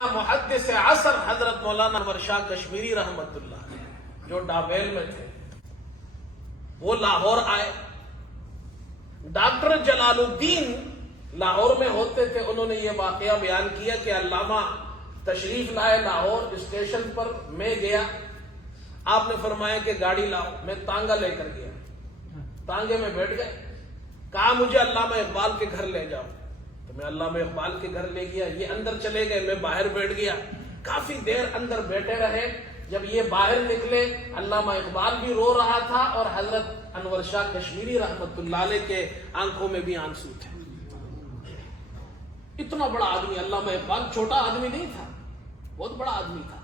محدث عصر حضرت مولانا انور شاہ کشمیری رحمت اللہ جو ڈابیل میں تھے، وہ لاہور آئے. ڈاکٹر جلال الدین لاہور میں ہوتے تھے. انہوں نے یہ واقعہ بیان کیا کہ علامہ تشریف لائے لاہور اسٹیشن پر. میں گیا، آپ نے فرمایا کہ گاڑی لاؤ. میں تانگا لے کر گیا، تانگے میں بیٹھ گئے. کہا مجھے علامہ اقبال کے گھر لے جاؤ. تو میں علامہ اقبال کے گھر لے گیا. یہ اندر چلے گئے، میں باہر بیٹھ گیا. کافی دیر اندر بیٹھے رہے. جب یہ باہر نکلے، علامہ اقبال بھی رو رہا تھا اور حضرت انور شاہ کشمیری رحمت اللہ علیہ کے آنکھوں میں بھی آنسو تھے. اتنا بڑا آدمی علامہ اقبال چھوٹا آدمی نہیں تھا، بہت بڑا آدمی تھا.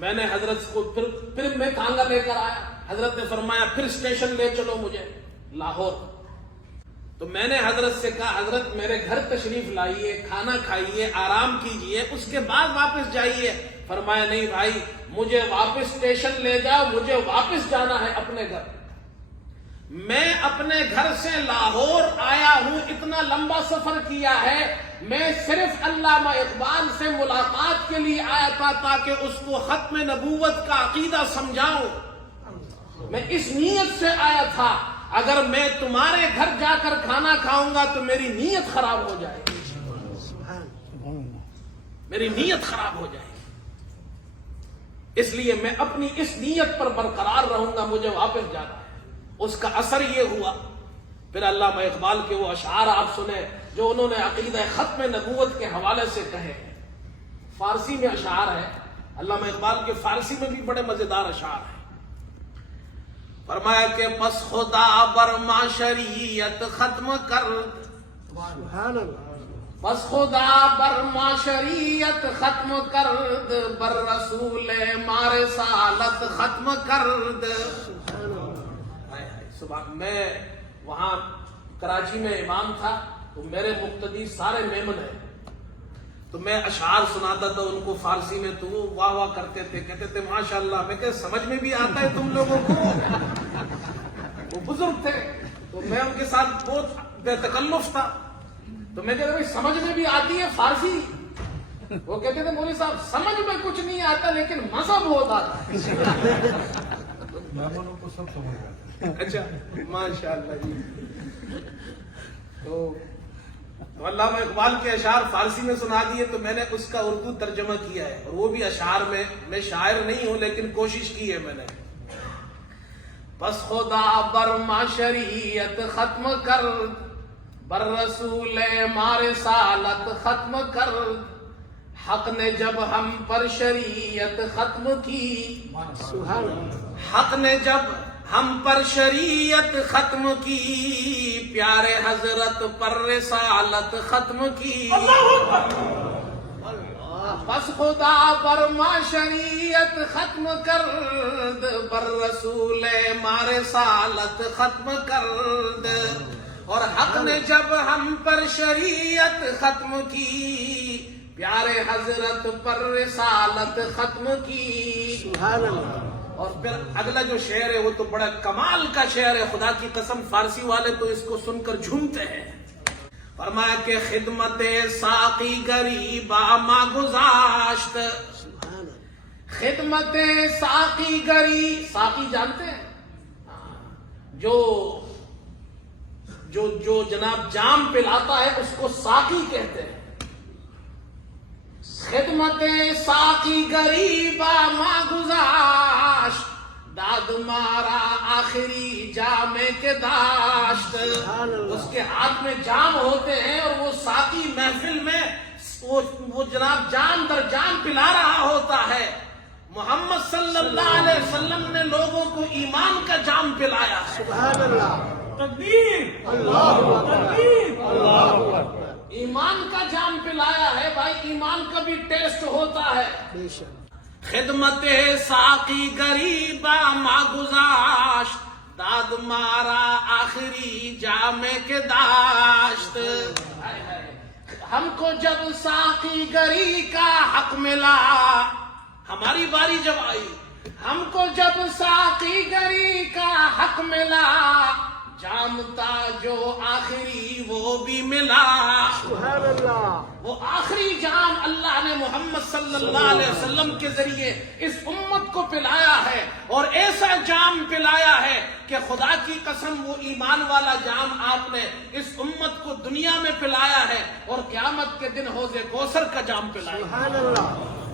میں نے حضرت کو پھر میں تانگا لے کر آیا. حضرت نے فرمایا پھر اسٹیشن لے چلو مجھے لاہور. تو میں نے حضرت سے کہا حضرت میرے گھر تشریف لائیے، کھانا کھائیے، آرام کیجئے، اس کے بعد واپس جائیے. فرمایا نہیں بھائی، مجھے واپس اسٹیشن لے جاؤ، مجھے واپس جانا ہے اپنے گھر. میں اپنے گھر سے لاہور آیا ہوں، اتنا لمبا سفر کیا ہے. میں صرف علامہ اقبال سے ملاقات کے لیے آیا تھا تاکہ اس کو ختم نبوت کا عقیدہ سمجھاؤں. میں اس نیت سے آیا تھا. اگر میں تمہارے گھر جا کر کھانا کھاؤں گا تو میری نیت خراب ہو جائے گی، میری نیت خراب ہو جائے گی. اس لیے میں اپنی اس نیت پر برقرار رہوں گا، مجھے واپس جانا ہے. اس کا اثر یہ ہوا. پھر علامہ اقبال کے وہ اشعار آپ سنیں جو انہوں نے عقیدہ ختم نبوت کے حوالے سے کہے. فارسی میں اشعار ہے، علامہ اقبال کے فارسی میں بھی بڑے مزیدار اشعار ہیں. فرمایا کہ پس خدا بر معاشریت ختم کر، پس خدا بر معاشریت ختم کرد، بر رسول مار سالت ختم کرد. صبح میں وہاں کراچی میں امام تھا تو میرے مقتدی سارے میمن ہیں. تو میں اشعار سناتا تھا ان کو فارسی میں، تو وہ واہ واہ کرتے تھے، کہتے تھے ماشاءاللہ. میں کہ سمجھ میں بھی آتا ہے تم لوگوں کو. وہ بزرگ تھے تو میں ان کے ساتھ بہت بے تکلف تھا. تو میں کہتا بھائی سمجھ میں بھی آتی ہے فارسی. وہ کہتے تھے مولوی صاحب سمجھ میں کچھ نہیں آتا لیکن مزہ بہت آتا ہے. کو سب سمجھ آتا ہے. اچھا ماشاءاللہ جی. تو علامہ اقبال کے اشعار فارسی میں سنا دیے تو میں نے اس کا اردو ترجمہ کیا ہے، اور وہ بھی اشعار میں شاعر نہیں ہوں لیکن کوشش کی ہے میں نے. پس خدا بر معاشریت ختم کر، بر رسول مار سالت ختم کر. حق نے جب ہم پر شریعت ختم کی، حق نے جب ہم پر شریعت ختم کی، پیارے حضرت پر رسالت ختم کی. بس خدا پر معاشریت ختم کرد، بر رسول مار سالت ختم کرد. اور حق نے جب ہم پر شریعت ختم کی، پیارے حضرت پر رسالت ختم کی. اور پھر اگلا جو شعر ہے وہ تو بڑا کمال کا شعر ہے. خدا کی قسم فارسی والے تو اس کو سن کر جھومتے ہیں. فرمایا کہ خدمت ساقی غریبا ما گذاشت، خدمت ساقی غریب. ساقی جانتے ہیں؟ جو جناب جام پلاتا ہے اس کو ساقی کہتے ہیں. خدمت ساقی غریبا ما گذاشت، داد مارا آخری جام کے داشت. اس کے ہاتھ میں جام ہوتے ہیں اور وہ ساقی محفل میں وہ جناب جام در جام پلا رہا ہوتا ہے. محمد صلی اللہ علیہ وسلم نے لوگوں کو ایمان کا جام پلایا ہے. سبحان اللہ، تکبیر، اللہ اکبر، اللہ اکبر. ایمان کا جام پلایا ہے. بھائی ایمان کا بھی ٹیسٹ ہوتا ہے. خدمت ساقی غریبا ما گذاشت، داد مارا آخری جام کے داشت. ہم کو جب ساقی گری کا حق ملا، ہماری باری جب آئی، ہم کو جب ساقی گری کا حق ملا، جام تھا جو آخری وہ بھی ملا. سبحان اللہ. وہ آخری جام اللہ نے محمد صلی اللہ علیہ وسلم کے ذریعے اس امت کو پلایا ہے، اور ایسا جام پلایا ہے کہ خدا کی قسم وہ ایمان والا جام آپ نے اس امت کو دنیا میں پلایا ہے، اور قیامت کے دن حوض کوثر کا جام پلایا. سبحان اللہ.